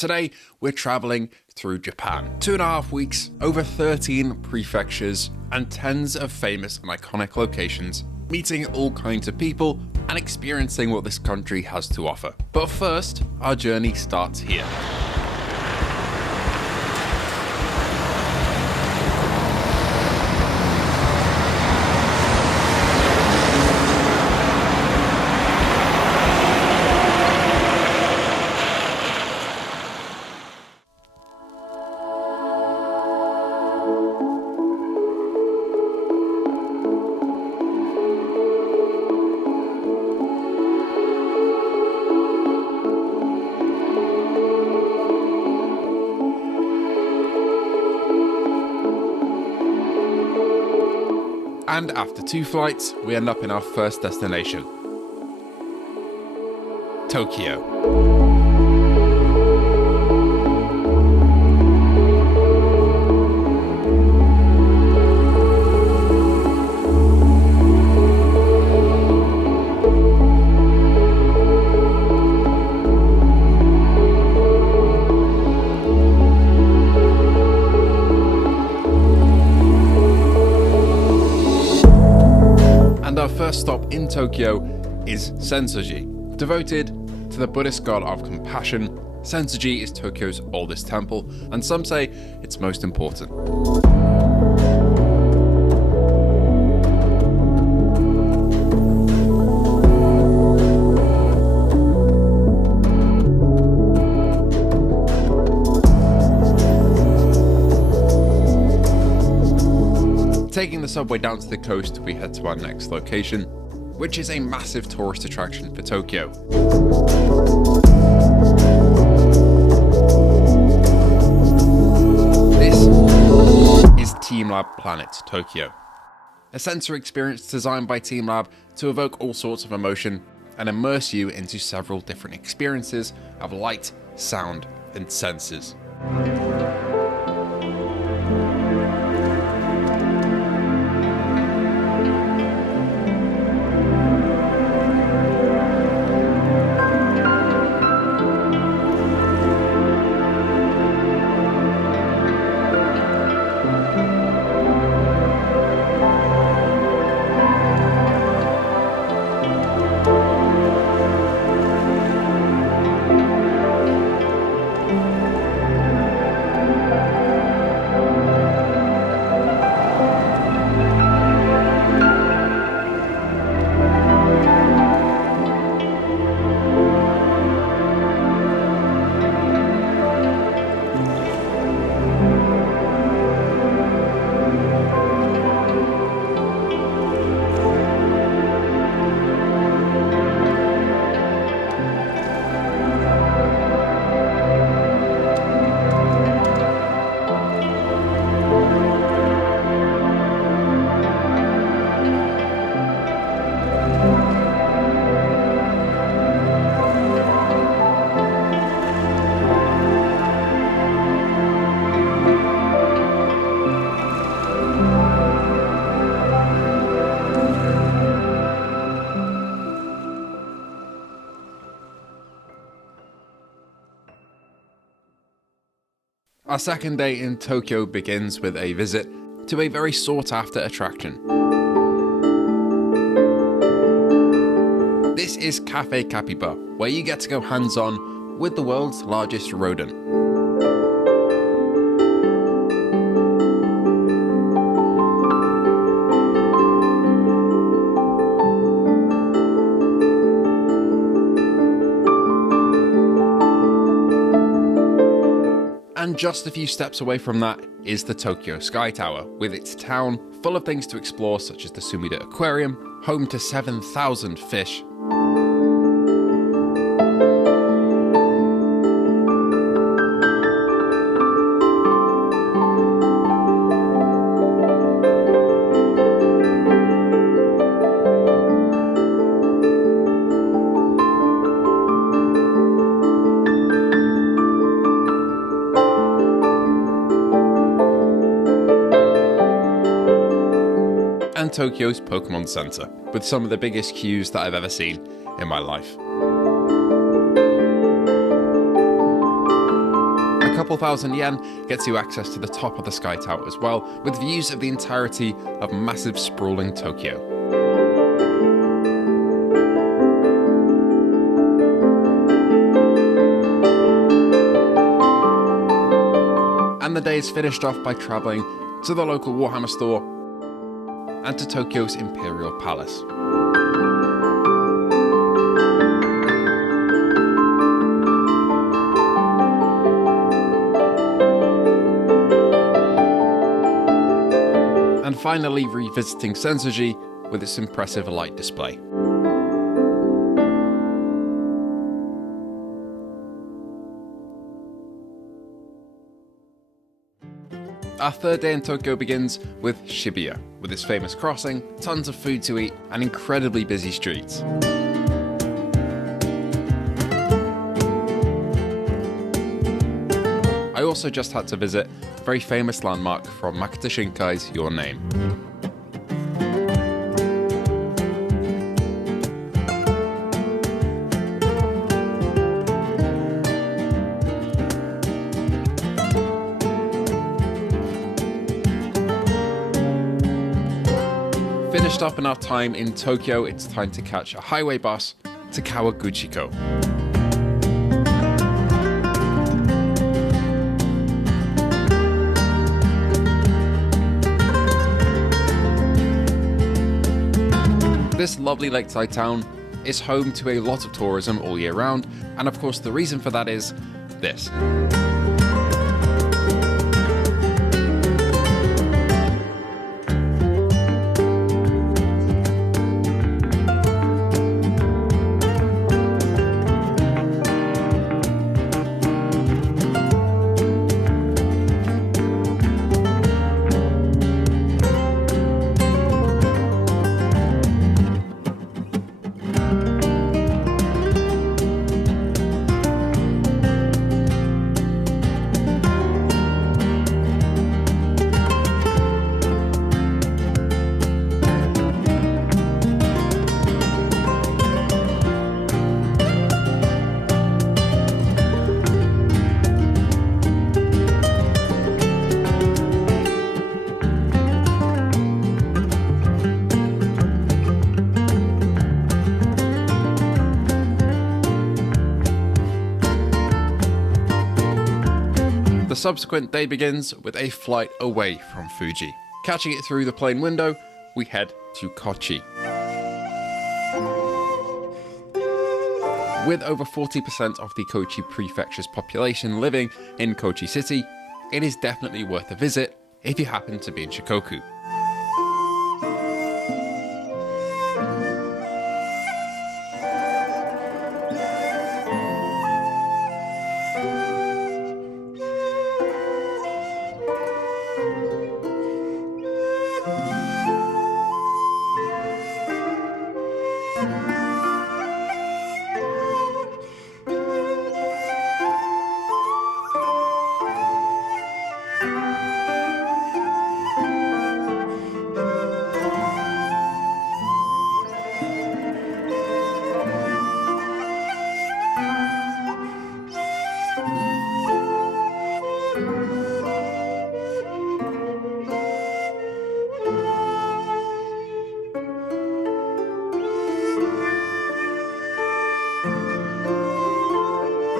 Today, we're traveling through Japan. 2.5 weeks, over 13 prefectures, and tens of famous and iconic locations, meeting all kinds of people and experiencing what this country has to offer. But first, our journey starts here. And after 2 flights, we end up in our first destination, Tokyo. First stop in Tokyo is Sensoji. Devoted to the Buddhist god of compassion, Sensoji is Tokyo's oldest temple, and some say its most important. Taking the subway down to the coast, we head to our next location, which is a massive tourist attraction for Tokyo. This is TeamLab Planet Tokyo, a sensory experience designed by TeamLab to evoke all sorts of emotion and immerse you into several different experiences of light, sound, and senses. Our second day in Tokyo begins with a visit to a very sought-after attraction. This is Cafe Capybar, where you get to go hands-on with the world's largest rodent. And just a few steps away from that is the Tokyo Sky Tower, with its town full of things to explore such as the Sumida Aquarium, home to 7,000 fish. And Tokyo's Pokemon Center, with some of the biggest queues that I've ever seen in my life. couple thousand yen gets you access to the top of the Sky Tower as well, with views of the entirety of massive sprawling Tokyo. And the day is finished off by travelling to the local Warhammer store and to Tokyo's Imperial Palace. And finally revisiting Sensoji with its impressive light display. Our third day in Tokyo begins with Shibuya, with its famous crossing, tons of food to eat, and incredibly busy streets. I also just had to visit a very famous landmark from Makoto Shinkai's Your Name. Finished up in our time in Tokyo, it's time to catch a highway bus to Kawaguchiko. This lovely lakeside town is home to a lot of tourism all year round, and of course the reason for that is this. The subsequent day begins with a flight away from Fuji. Catching it through the plane window, we head to Kochi. With over 40% of the Kochi prefecture's population living in Kochi City, it is definitely worth a visit if you happen to be in Shikoku.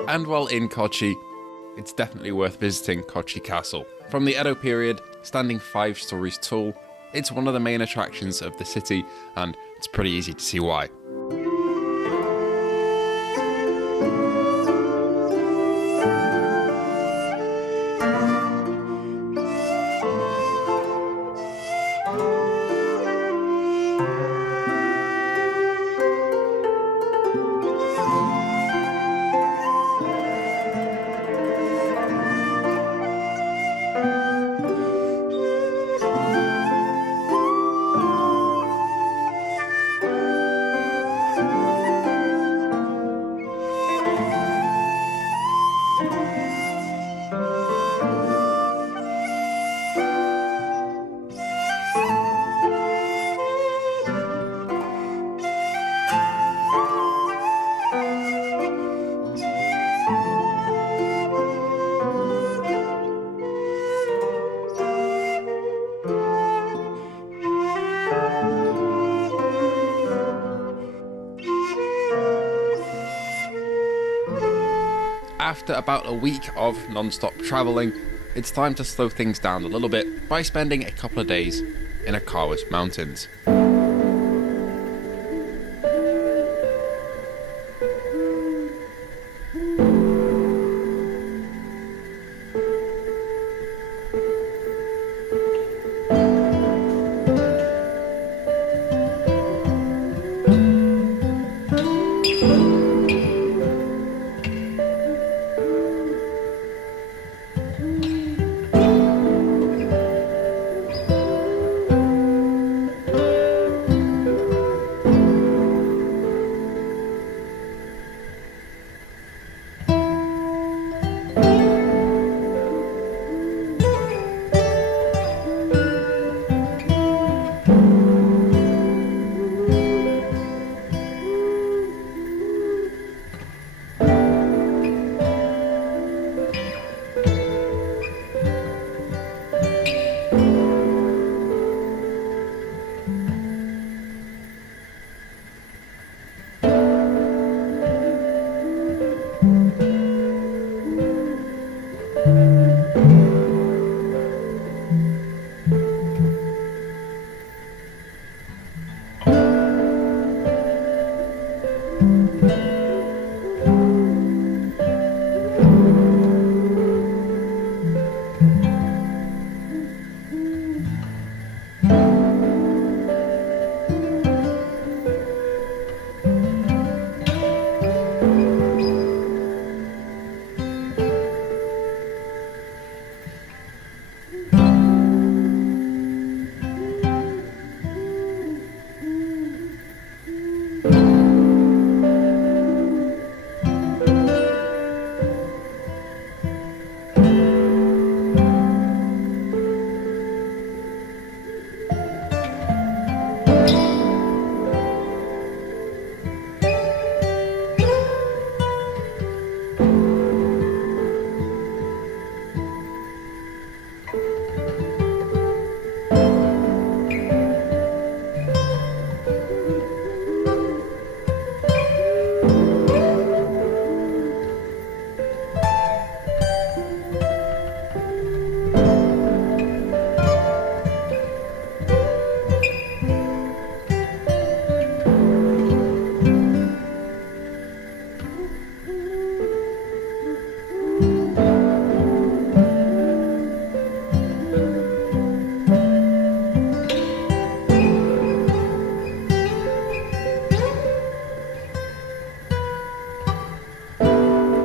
And while in Kochi, it's definitely worth visiting Kochi Castle. From the Edo period, standing 5 stories tall, it's one of the main attractions of the city, and it's pretty easy to see why. after about a week of non-stop travelling, it's time to slow things down a little bit by spending a couple of days in Okawa's mountains.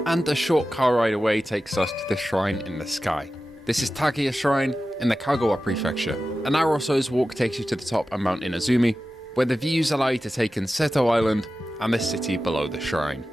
And a short car ride away takes us to the shrine in the sky. This is Takiya Shrine in the Kagawa prefecture. An hour or so's walk takes you to the top of Mount Inazumi, where the views allow you to take in Seto Island and the city below the shrine.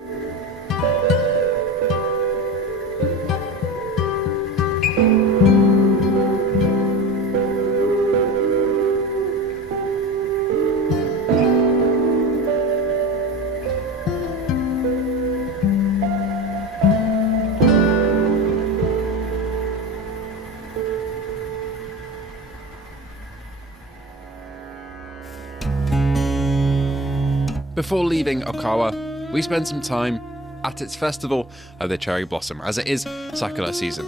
Before leaving Okawa, we spend some time at its festival of the cherry blossom, as it is sakura season.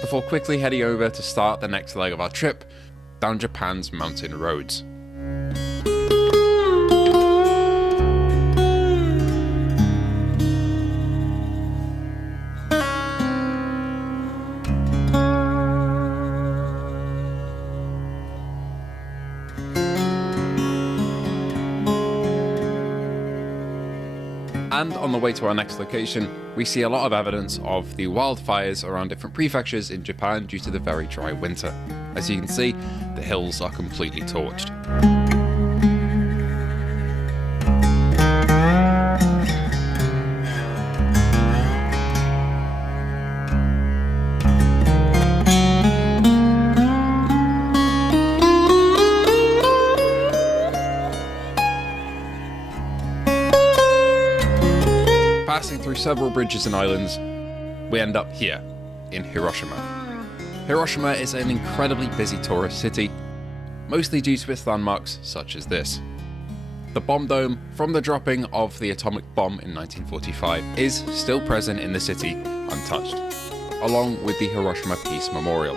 Before quickly heading over to start the next leg of our trip down Japan's mountain roads. And on the way to our next location, we see a lot of evidence of the wildfires around different prefectures in Japan due to the very dry winter. As you can see, the hills are completely torched. Passing through several bridges and islands, we end up here, in Hiroshima. Hiroshima is an incredibly busy tourist city, mostly due to its landmarks such as this. The bomb dome from the dropping of the atomic bomb in 1945 is still present in the city untouched, along with the Hiroshima Peace Memorial.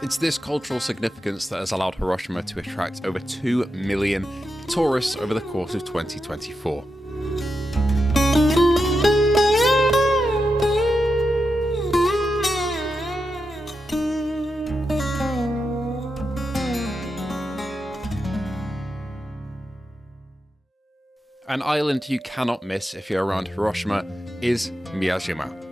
It's this cultural significance that has allowed Hiroshima to attract over 2 million tourists over the course of 2024. An island you cannot miss if you're around Hiroshima is Miyajima.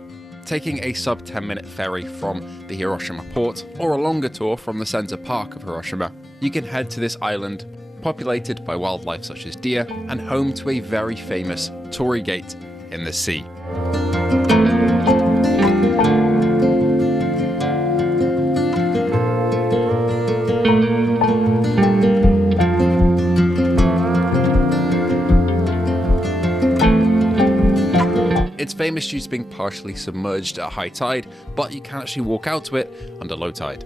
Taking a sub 10-minute ferry from the Hiroshima port, or a longer tour from the center park of Hiroshima, you can head to this island, populated by wildlife such as deer, and home to a very famous torii gate in the sea. It's famous due to being partially submerged at high tide, but you can actually walk out to it under low tide.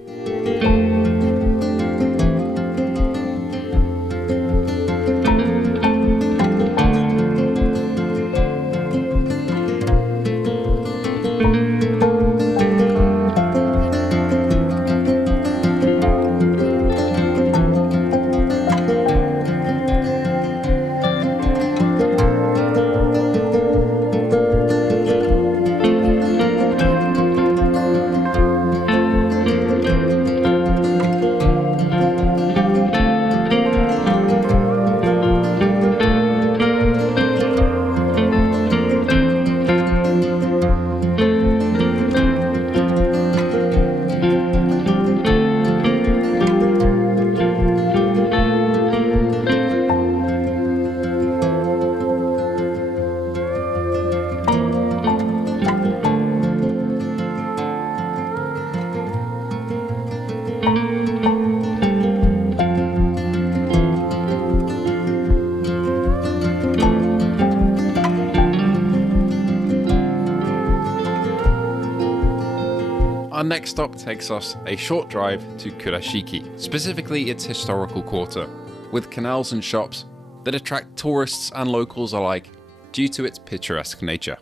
Our next stop takes us a short drive to Kurashiki, specifically its historical quarter, with canals and shops that attract tourists and locals alike due to its picturesque nature.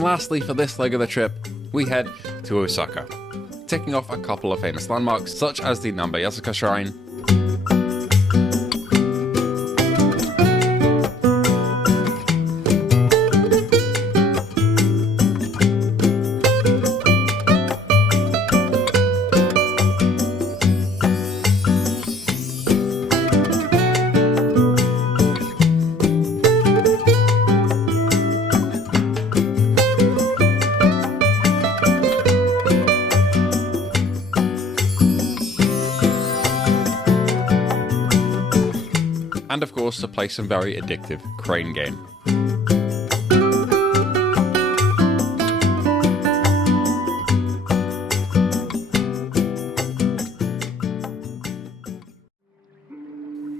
Lastly, for this leg of the trip, we head to Osaka, ticking off a couple of famous landmarks such as the Nambayasuka Shrine, and of course to play some very addictive crane game.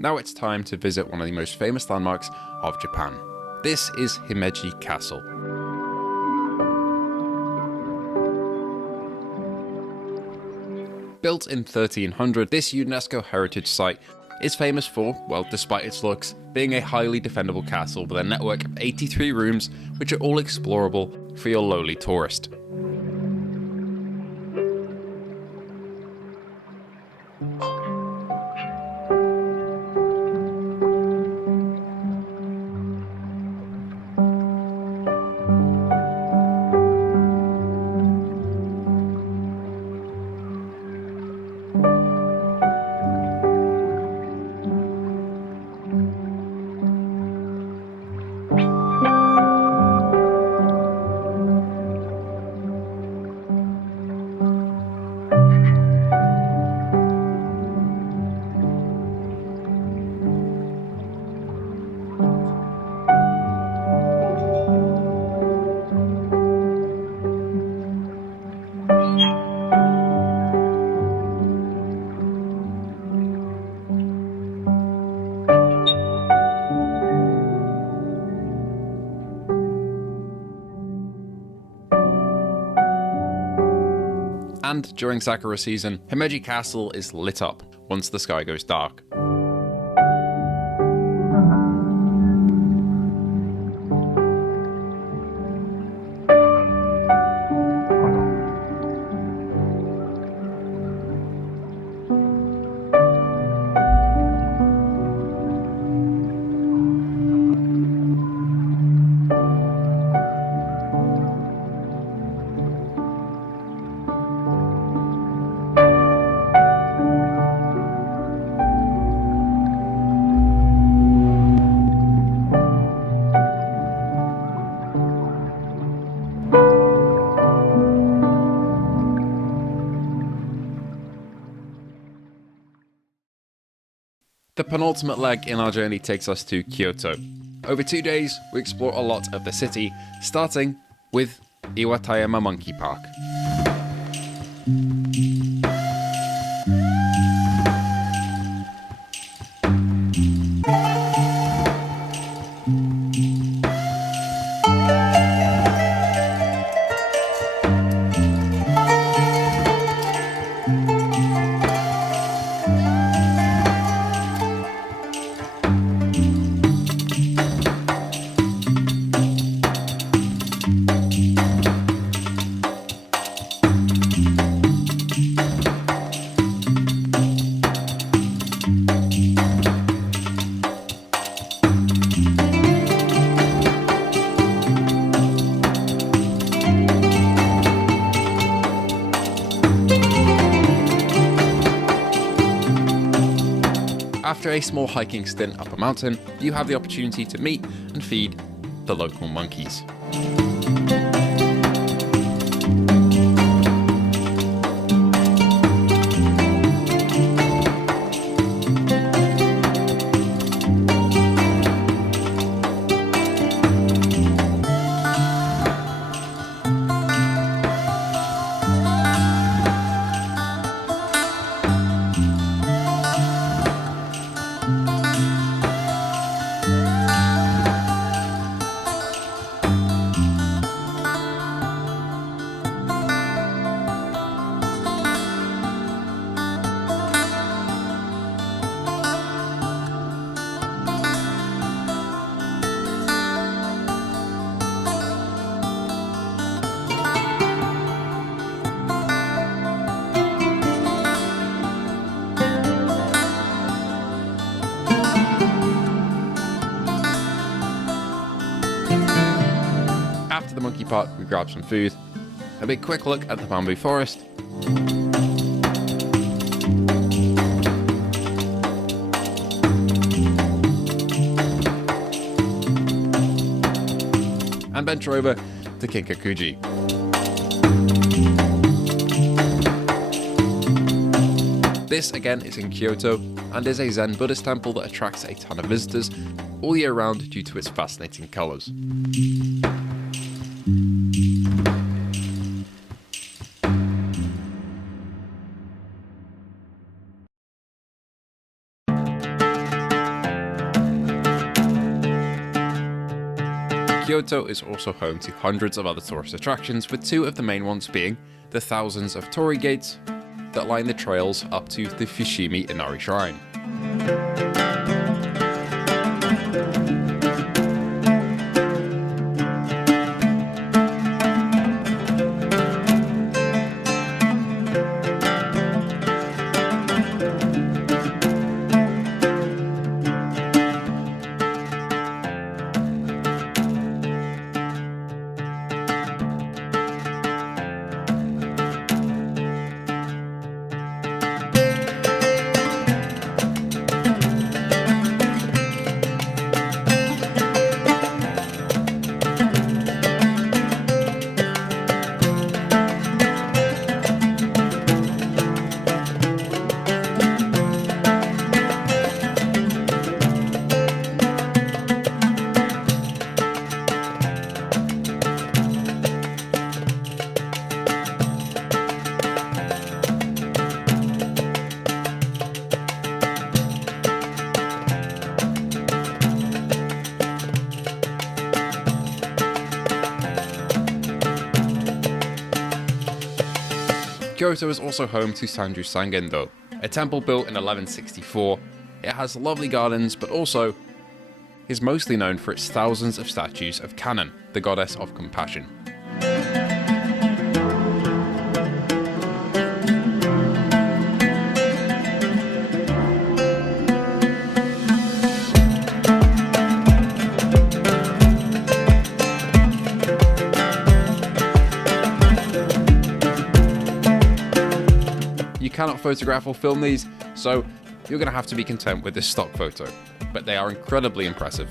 Now it's time to visit one of the most famous landmarks of Japan. This is Himeji Castle. Built in 1300, this UNESCO heritage site is famous for, well, despite its looks, being a highly defendable castle with a network of 83 rooms which are all explorable for your lowly tourist. And during Sakura season, Himeji Castle is lit up once the sky goes dark. The penultimate leg in our journey takes us to Kyoto. Over 2 days, we explore a lot of the city, starting with Iwatayama Monkey Park. After a small hiking stint up a mountain, you have the opportunity to meet and feed the local monkeys. After the monkey park, we grab some food, a big quick look at the bamboo forest, and venture over to Kinkakuji. This again is in Kyoto and is a Zen Buddhist temple that attracts a ton of visitors all year round due to its fascinating colours. Kyoto is also home to hundreds of other tourist attractions, with two of the main ones being the thousands of torii gates that line the trails up to the Fushimi Inari Shrine. Kyoto is also home to Sanju Sangendo, a temple built in 1164. It has lovely gardens, but also is mostly known for its thousands of statues of Kannon, the goddess of compassion. You cannot photograph or film these, so you're going to have to be content with this stock photo, but they are incredibly impressive.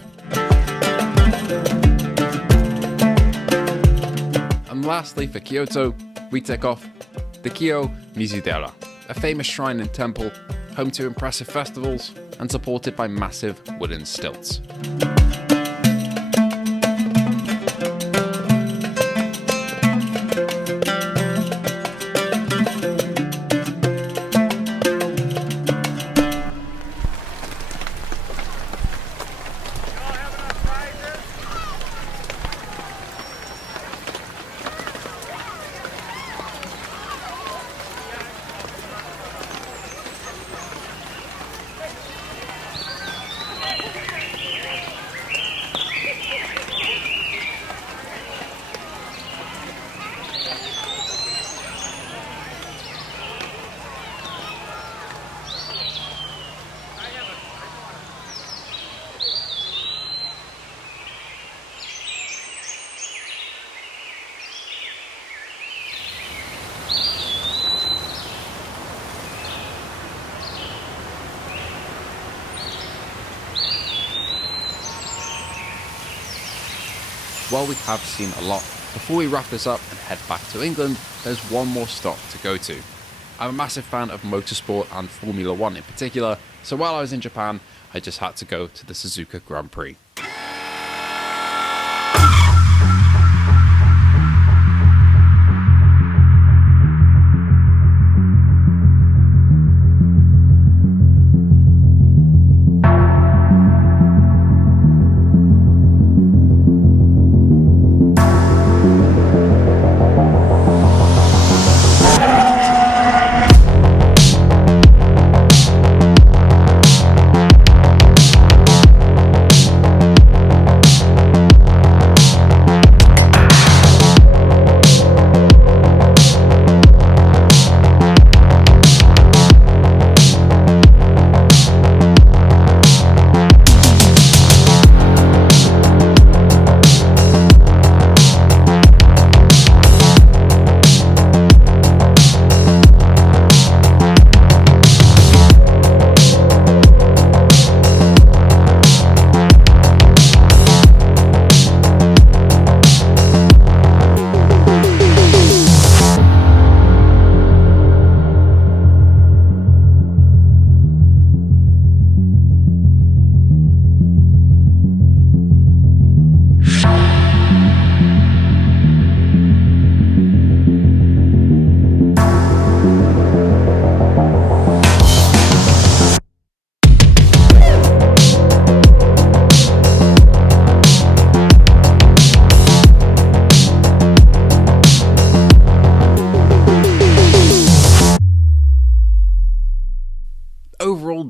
And lastly, for Kyoto, we tick off the Kyo Mizudera, a famous shrine and temple, home to impressive festivals and supported by massive wooden stilts. While we have seen a lot, before we wrap this up and head back to England, there's one more stop to go to. I'm a massive fan of motorsport and Formula 1 in particular, so while I was in Japan, I just had to go to the Suzuka Grand Prix.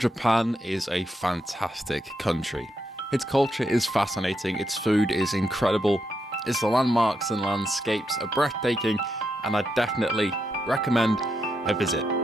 Japan is a fantastic country. Its culture is fascinating, its food is incredible, its landmarks and landscapes are breathtaking, and I definitely recommend a visit.